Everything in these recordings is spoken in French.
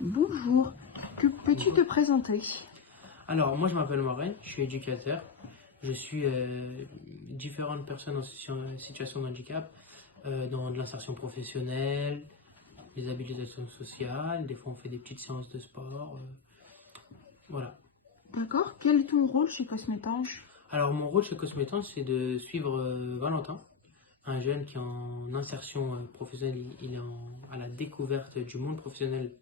Bonjour, que peux-tu te présenter? Alors, moi je m'appelle Morin, je suis éducateur. Je suis différentes personnes en situation de handicap, dans de l'insertion professionnelle, les habilitations sociales, des fois on fait des petites séances de sport. Voilà. D'accord, quel est ton rôle chez Cosmétange? Alors, mon rôle chez Cosmetan, c'est de suivre Valentin, un jeune qui est en insertion professionnelle, il est à la découverte du monde professionnel.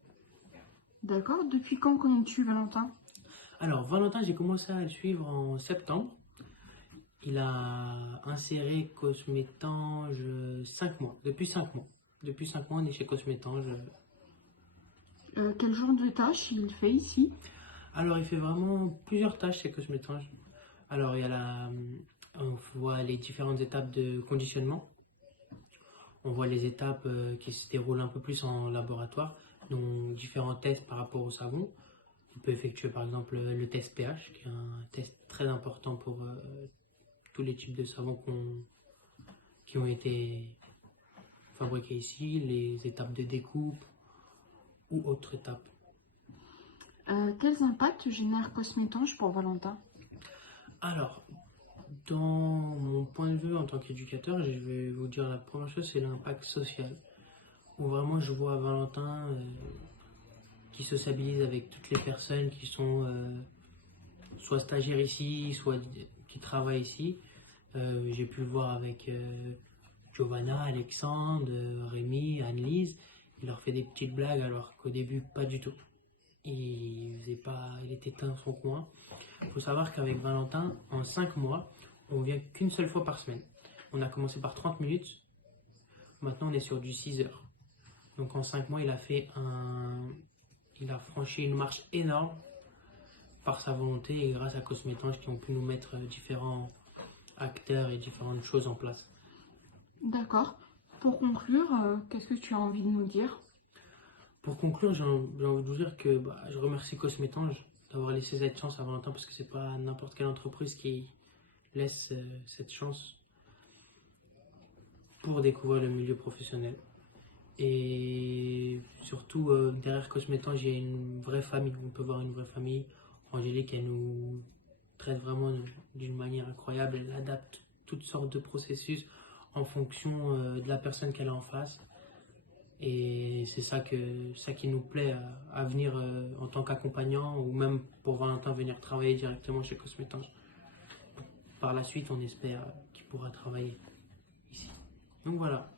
D'accord, depuis quand connais-tu Valentin? Alors, Valentin, j'ai commencé à le suivre en septembre. Il a inséré Cosmétange 5 mois, depuis 5 mois. Depuis 5 mois, on est chez Cosmétange. Quel genre de tâches il fait ici? Alors, il fait vraiment plusieurs tâches chez Cosmétange. Alors, il y a on voit les différentes étapes de conditionnement. On voit les étapes qui se déroulent un peu plus en laboratoire, donc différents tests par rapport au savon. On peut effectuer par exemple le test pH, qui est un test très important pour tous les types de savons qui ont été fabriqués ici, les étapes de découpe ou autres étapes. Quels impacts génère Cosmétange pour Valentin? Alors, dans mon point de vue en tant qu'éducateur, je vais vous dire la première chose, c'est l'impact social. Où vraiment je vois Valentin qui sociabilise avec toutes les personnes qui sont soit stagiaires ici, soit qui travaillent ici. J'ai pu le voir avec Giovanna, Alexandre, Rémi, Annelise. Il leur fait des petites blagues alors qu'au début pas du tout. Il était dans son coin. Il faut savoir qu'avec Valentin, en 5 mois, on vient qu'une seule fois par semaine. On a commencé par 30 minutes, maintenant on est sur du 6 heures. Donc en 5 mois, il a franchi une marche énorme par sa volonté et grâce à Cosmétange qui ont pu nous mettre différents acteurs et différentes choses en place. D'accord, pour conclure, qu'est-ce que tu as envie de nous dire? Pour conclure, j'ai envie de vous dire que je remercie Cosmétange d'avoir laissé cette chance à Valentin parce que c'est pas n'importe quelle entreprise qui laisse cette chance pour découvrir le milieu professionnel. Et surtout, derrière Cosmétange, il y a une vraie famille. On peut voir une vraie famille. Angélique, elle nous traite vraiment d'une manière incroyable. Elle adapte toutes sortes de processus en fonction de la personne qu'elle a en face. Et c'est ça qui nous plaît à venir en tant qu'accompagnant ou même pour Valentin venir travailler directement chez Cosmétange. Par la suite, on espère qu'il pourra travailler ici. Donc voilà.